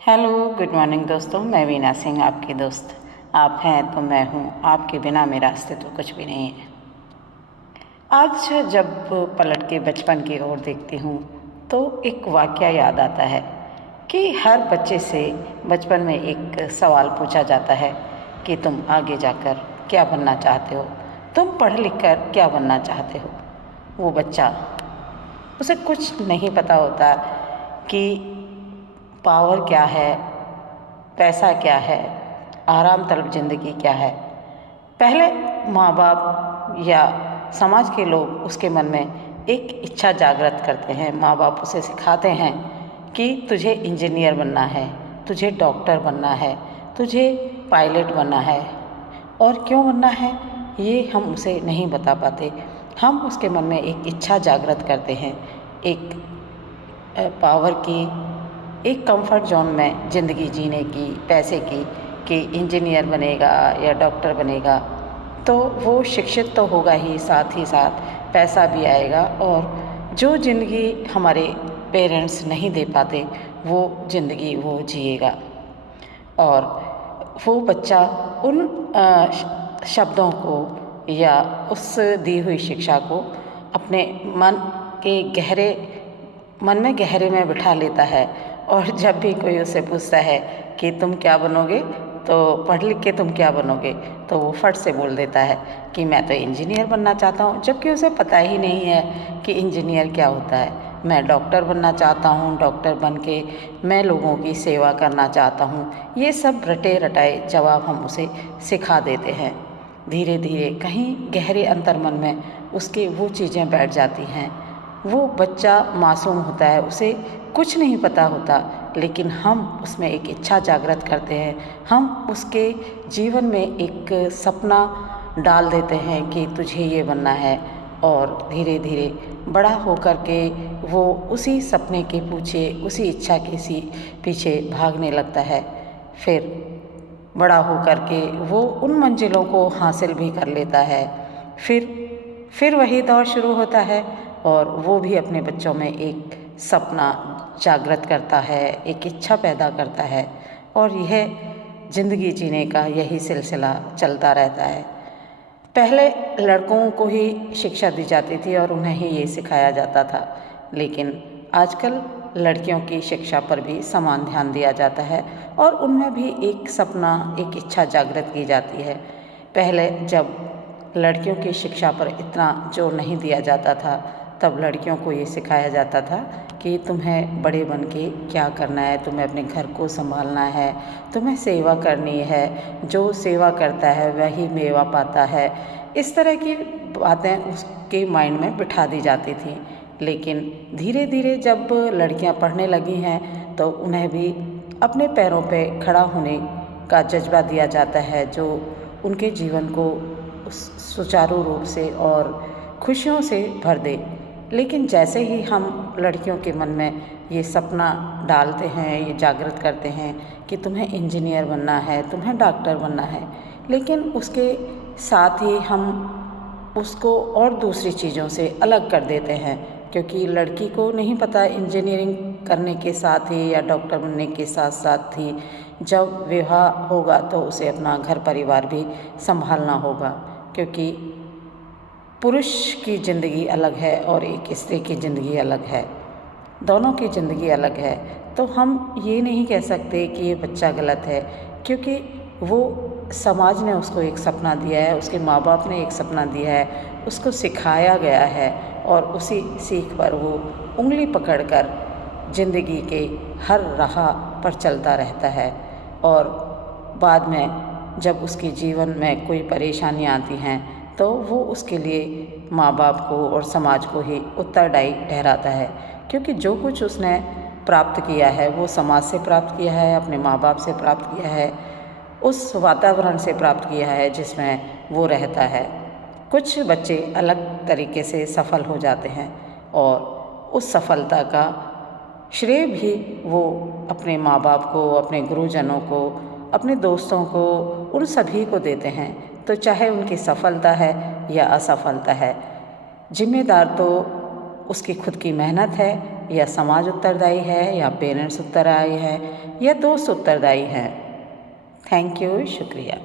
Hello good morning दोस्तों। मैं वीना सिंह आपकी दोस्त। आप हैं तो मैं हूँ, आपके बिना मेरा अस्तित्व कुछ भी नहीं है। आज जब पलट के बचपन की ओर देखती हूँ तो एक वाक़या याद आता है कि हर बच्चे से बचपन में एक सवाल पूछा जाता है कि तुम आगे जाकर क्या बनना चाहते हो, तुम पढ़ लिख कर क्या बनना चाहते हो। वो बच्चा, उसे कुछ नहीं पता होता कि पावर क्या है, पैसा क्या है, आराम तलब ज़िंदगी क्या है। पहले माँ बाप या समाज के लोग उसके मन में एक इच्छा जागृत करते हैं। माँ बाप उसे सिखाते हैं कि तुझे इंजीनियर बनना है, तुझे डॉक्टर बनना है, तुझे पायलट बनना है। और क्यों बनना है ये हम उसे नहीं बता पाते। हम उसके मन में एक इच्छा जागृत करते हैं, एक पावर की, एक कंफर्ट जोन में ज़िंदगी जीने की, पैसे की, कि इंजीनियर बनेगा या डॉक्टर बनेगा तो वो शिक्षित तो होगा ही साथ पैसा भी आएगा, और जो ज़िंदगी हमारे पेरेंट्स नहीं दे पाते वो ज़िंदगी वो जिएगा। और वो बच्चा उन शब्दों को या उस दी हुई शिक्षा को अपने मन में गहरे में बिठा लेता है। और जब भी कोई उससे पूछता है कि तुम क्या बनोगे, तो पढ़ लिख के तुम क्या बनोगे, तो वो फट से बोल देता है कि मैं तो इंजीनियर बनना चाहता हूँ, जबकि उसे पता ही नहीं है कि इंजीनियर क्या होता है। मैं डॉक्टर बनना चाहता हूँ, डॉक्टर बन के मैं लोगों की सेवा करना चाहता हूँ। ये सब रटे रटाए जवाब हम उसे सिखा देते हैं। धीरे धीरे कहीं गहरे अंतर्मन में उसके वो चीज़ें बैठ जाती हैं। वो बच्चा मासूम होता है, उसे कुछ नहीं पता होता, लेकिन हम उसमें एक इच्छा जागृत करते हैं। हम उसके जीवन में एक सपना डाल देते हैं कि तुझे ये बनना है, और धीरे धीरे बड़ा होकर के वो उसी सपने के उसी इच्छा के पीछे भागने लगता है। फिर बड़ा होकर के वो उन मंजिलों को हासिल भी कर लेता है। फिर वही दौर शुरू होता है, और वो भी अपने बच्चों में एक सपना जागृत करता है, एक इच्छा पैदा करता है, और यह ज़िंदगी जीने का यही सिलसिला चलता रहता है। पहले लड़कों को ही शिक्षा दी जाती थी और उन्हें ही ये सिखाया जाता था, लेकिन आजकल लड़कियों की शिक्षा पर भी समान ध्यान दिया जाता है और उनमें भी एक सपना, एक इच्छा जागृत की जाती है। पहले जब लड़कियों की शिक्षा पर इतना जोर नहीं दिया जाता था, तब लड़कियों को ये सिखाया जाता था कि तुम्हें बड़े बन के क्या करना है, तुम्हें अपने घर को संभालना है, तुम्हें सेवा करनी है, जो सेवा करता है वही मेवा पाता है। इस तरह की बातें उसके माइंड में बिठा दी जाती थी। लेकिन धीरे धीरे जब लड़कियां पढ़ने लगी हैं तो उन्हें भी अपने पैरों पे खड़ा होने का जज्बा दिया जाता है, जो उनके जीवन को सुचारू रूप से और खुशियों से भर दे। लेकिन जैसे ही हम लड़कियों के मन में ये सपना डालते हैं, ये जागृत करते हैं कि तुम्हें इंजीनियर बनना है, तुम्हें डॉक्टर बनना है, लेकिन उसके साथ ही हम उसको और दूसरी चीज़ों से अलग कर देते हैं, क्योंकि लड़की को नहीं पता इंजीनियरिंग करने के साथ ही या डॉक्टर बनने के साथ साथ ही जब विवाह होगा तो उसे अपना घर परिवार भी संभालना होगा, क्योंकि पुरुष की ज़िंदगी अलग है और एक स्त्री की ज़िंदगी अलग है, दोनों की ज़िंदगी अलग है। तो हम ये नहीं कह सकते कि ये बच्चा गलत है, क्योंकि वो समाज ने उसको एक सपना दिया है, उसके माँ बाप ने एक सपना दिया है, उसको सिखाया गया है, और उसी सीख पर वो उंगली पकड़कर ज़िंदगी के हर राह पर चलता रहता है। और बाद में जब उसके जीवन में कोई परेशानियाँ आती हैं तो वो उसके लिए माँ बाप को और समाज को ही उत्तरदायी ठहराता है, क्योंकि जो कुछ उसने प्राप्त किया है वो समाज से प्राप्त किया है, अपने माँ बाप से प्राप्त किया है, उस वातावरण से प्राप्त किया है जिसमें वो रहता है। कुछ बच्चे अलग तरीके से सफल हो जाते हैं और उस सफलता का श्रेय भी वो अपने माँ बाप को, अपने गुरुजनों को, अपने दोस्तों को, उन सभी को देते हैं। तो चाहे उनकी सफलता है या असफलता है, जिम्मेदार तो उसकी खुद की मेहनत है या समाज उत्तरदायी है या पेरेंट्स उत्तरदायी है या दोस्त उत्तरदायी हैं। थैंक यू, शुक्रिया।